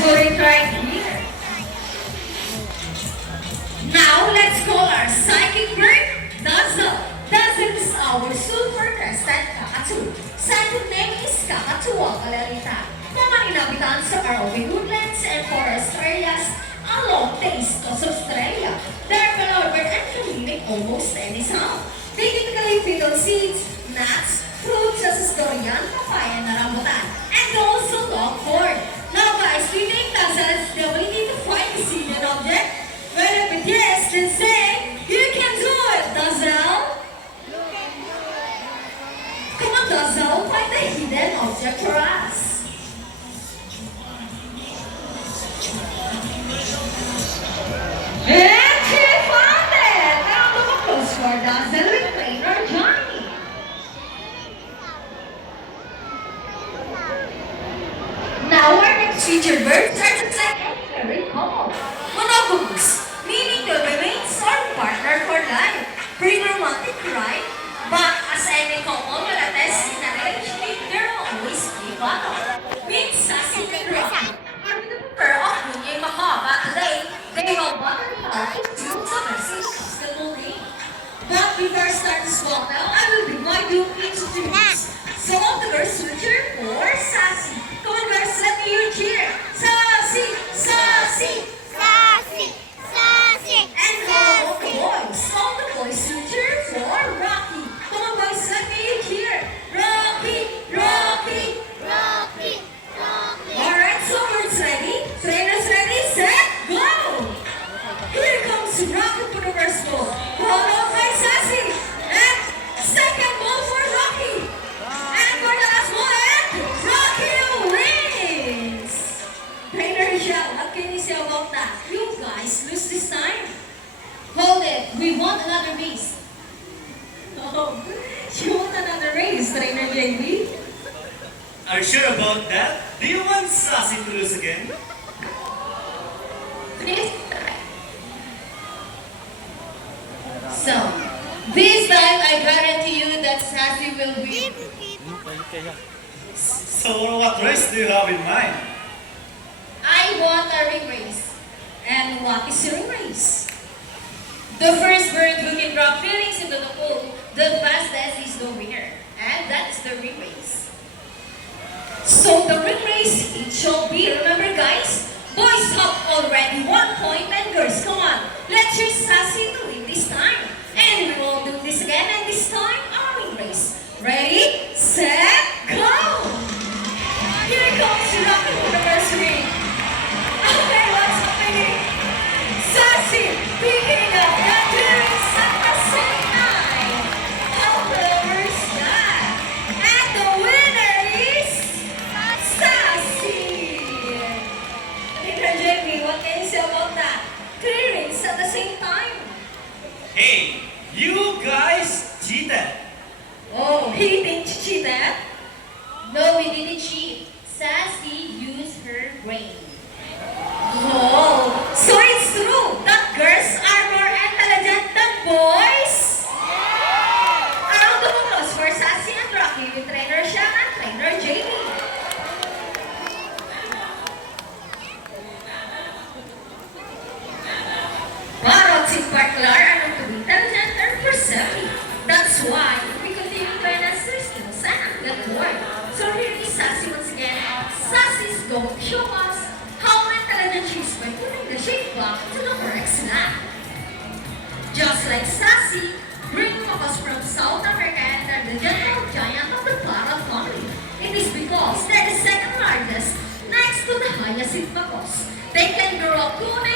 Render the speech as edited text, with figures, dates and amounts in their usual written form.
put it right here. Now, let's call our psychic bird, Dazzle. Dazzle is our super crested kakatu. Psychic name is Kakatuwa Galerita. Common inhabitants are of woodlands and forest areas along the east coast of Australia. They are beloved and can live in almost any sound. They typically feed on seeds, nuts, fruits such as durian, papaya, and rambutan, and also long corn. Now guys, we think Dazzle the ability to find the Sealion object. Well, if it yes, then say, you can do it, Dazzle! Come on, Dazzle, find the hidden object for us. And she found it! Now look close for Dazzle with trainer Johnny. Now our next featured birds are just like any fairy couple. Monogamous, meaning they remains or partner for life. Pretty romantic, right? But as any couple will attest in a relationship, there will always be battle. Means sassy and rocky. Or with the prefer of Bunye Mahaba today, they will battle it out to build the message customable name. But before I start this battle, I will divide you into two groups. Some of the girls will cheer for sassy. Come on girls, let me hear cheer. Sassy, sassy. Sassy, sassy, And all of the boys. All the boys will cheer for Rocky. Come on boys, let me hear cheer. Rocky, Rocky. Rocky, Rocky. Alright, so birds ready? Trainers ready? Set, go! Here comes Rocky for the first ball. Followed by Sassy. And second ball for Rocky. And for the last ball, and Rocky wins! Trainer Michelle, what can you say about that? You guys lose this time. Hold it, we want another race. Oh, you want another race, Trainer JB? Are you sure about that? Do you want Sassy to lose again? So, this time I guarantee you that Sassy will win. So what race do you have in mind? I want a ring race. And what is a ring race? The first bird who can drop feelings into the pool, the fastest is the winner. And that's the ring race. So the ring race, it shall be. Remember guys, boys have already 1 point and girls, come on. Let's use Sassy to win this time. And we will do this again, and this time our ring race. Ready, set, go! Here comes Rocky for the first ring. Okay, what's happening? Sassy picking up that lyrics at the same time. How clever is that? And the winner is Sassy. Leader Jamie, what can you say about that? 3 rings at the same time. Hey, you guys cheated! Oh, he didn't cheat that? No, we didn't cheat. Sassy used her brain. Oh, so it's true that girls are more intelligent than boys? A round of applause for Sassy and Rocky with Trainer Sean and Trainer Jamie. Parrots in particular are known to be intelligent and perceptive. That's why we continue to enhance their skills and athlete work. So here is Sassy once again. Sassy is going to show us how intelligent she is by putting the shape back to the correct snap. Just like Sassy, bringing us from South America and they're the general giant of the parrot family. It is because they're the second largest next to the hyacinth macaws. They can grow up to an